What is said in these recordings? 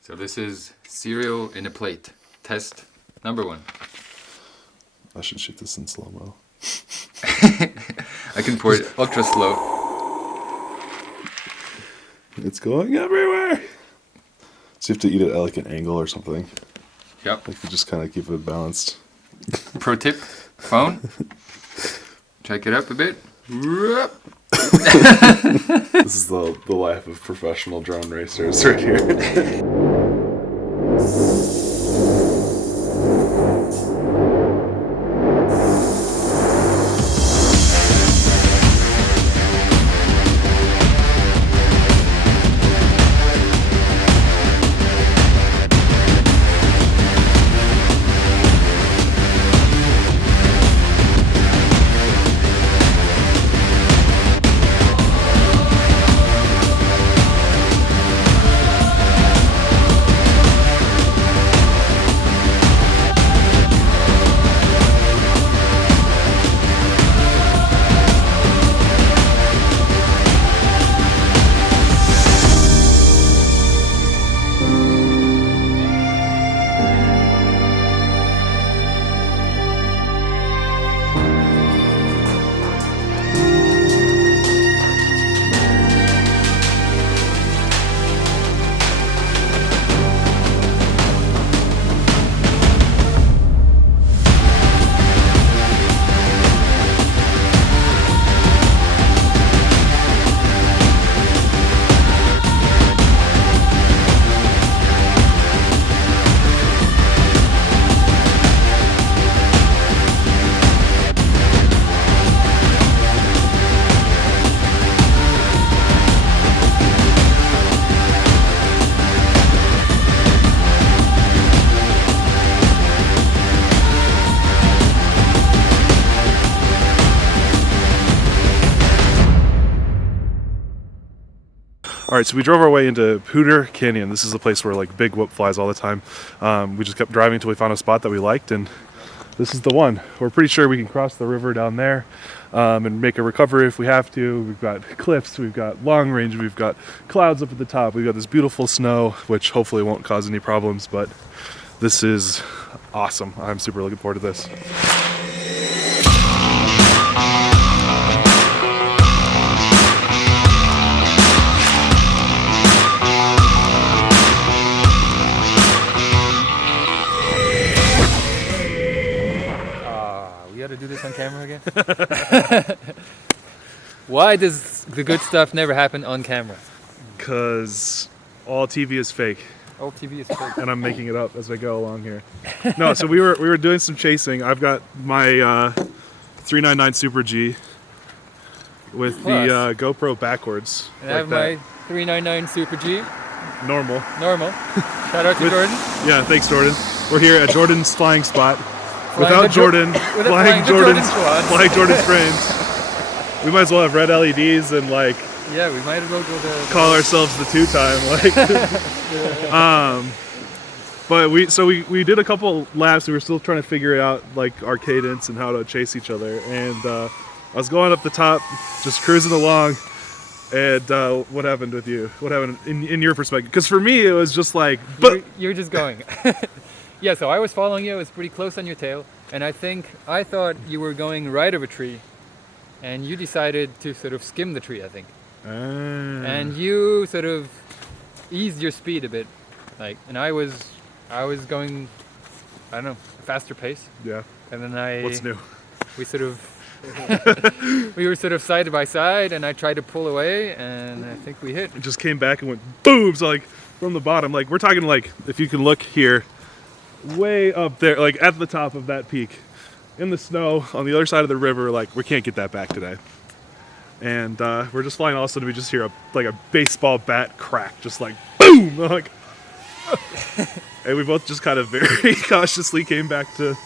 So this is cereal in a plate. Test number 1. I should shoot this in slow-mo. I can pour it ultra slow. It's going everywhere! So you have to eat it at like an angle or something. Yep. Like you just kind of keep it balanced. Pro tip, phone. Check it up a bit. This is the life of professional drone racers right here. All right, so we drove our way into Hooter Canyon. This is the place where like big whoop flies all the time. We just kept driving until we found a spot that we liked, and this is the one. We're pretty sure we can cross the river down there and make a recovery if we have to. We've got cliffs, we've got long range, we've got clouds up at the top, we've got this beautiful snow, which hopefully won't cause any problems, but this is awesome. I'm super looking forward to this. We gotta do this on camera again? Why does the good stuff never happen on camera? Because all TV is fake. All TV is fake. And I'm making it up as I go along here. No, so we were doing some chasing. I've got my 399 Super G with the GoPro backwards. And I have my 399 Super G. Normal. Shout out to Jordan. Yeah, thanks Jordan. We're here at Jordan's flying spot. Flying Jordan, flying Jordan's squad. frames. We might as well have red LEDs and like. Yeah, we might as well go to. Call ourselves the 2-time, like. But we did a couple laps. We were still trying to figure out like our cadence and how to chase each other. And I was going up the top, just cruising along. And what happened with you? What happened in your perspective? Because for me, it was just like. You're just going. Yeah, so I was following you. I was pretty close on your tail, and I thought you were going right of a tree, and you decided to sort of skim the tree, I think. And you sort of eased your speed a bit, like, and I was going, I don't know, a faster pace. Yeah. And then What's new? We sort of. We were sort of side by side, and I tried to pull away, and I think we hit. It just came back and went boom. So like from the bottom, like we're talking like if you can look here. Way up there, like at the top of that peak in the snow on the other side of the river, like we can't get that back today. And we're just flying, all of a sudden we just hear a baseball bat crack, just like boom. Like, and we both just kind of very cautiously came back to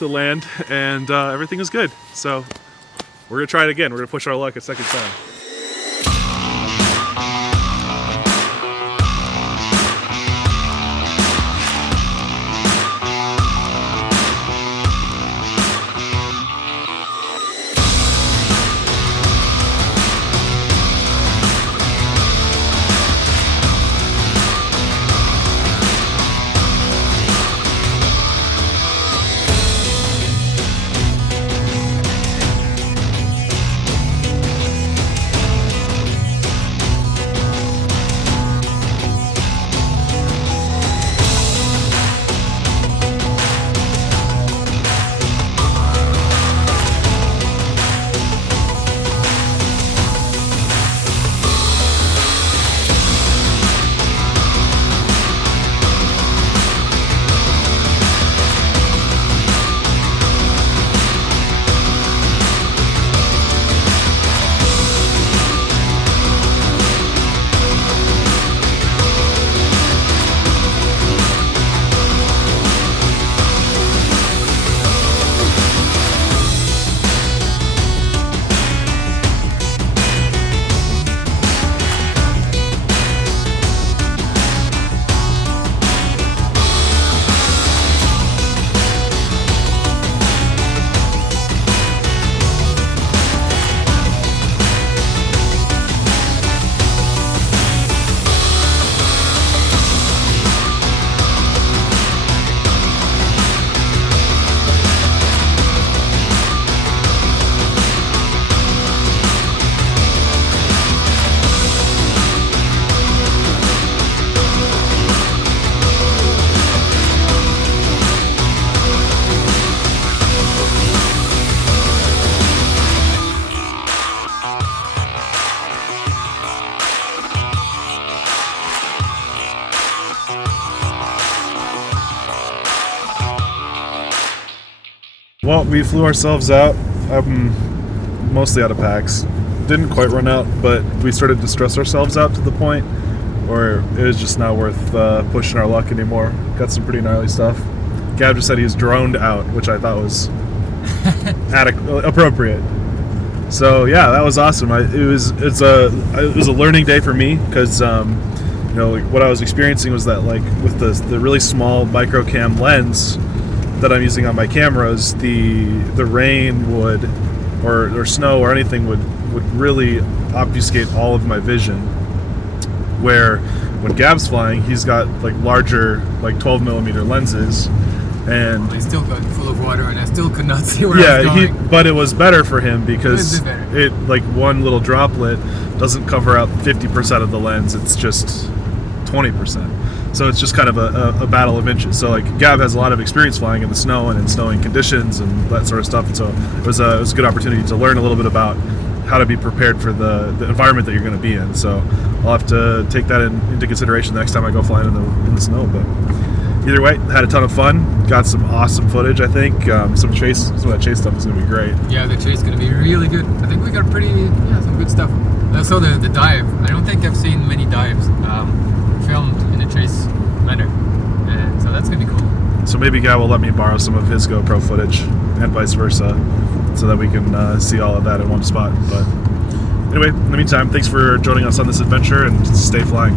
land, and everything is good. So we're gonna try it again. We're gonna push our luck a second time. Well, we flew ourselves out. Mostly out of packs. Didn't quite run out, but we started to stress ourselves out to the point where it was just not worth pushing our luck anymore. Got some pretty gnarly stuff. Gab just said he was droned out, which I thought was appropriate. So yeah, that was awesome. It was a learning day for me because what I was experiencing was that like with the really small micro cam lens that I'm using on my cameras, the rain would or snow or anything would really obfuscate all of my vision. Where when Gab's flying, he's got like larger, like 12 millimeter lenses, and I still got full of water, and I still could not see where I was going. But it was better for him because it like one little droplet doesn't cover up 50% of the lens; it's just 20%. So it's just kind of a battle of inches. So like Gab has a lot of experience flying in the snow and in snowing conditions and that sort of stuff, and so it was a good opportunity to learn a little bit about how to be prepared for the environment that you're going to be in. So I'll have to take that into consideration the next time I go flying in the snow. But either way, had a ton of fun. Got some awesome footage. I think some of that chase stuff is going to be great. Yeah, the chase is going to be really good. I think we got some good stuff. I saw the dive. I don't think I've seen many dives filmed in a chase manner, and so that's going to be cool. So maybe Guy will let me borrow some of his GoPro footage and vice versa, so that we can see all of that in one spot. But anyway, in the meantime, thanks for joining us on this adventure, and stay flying.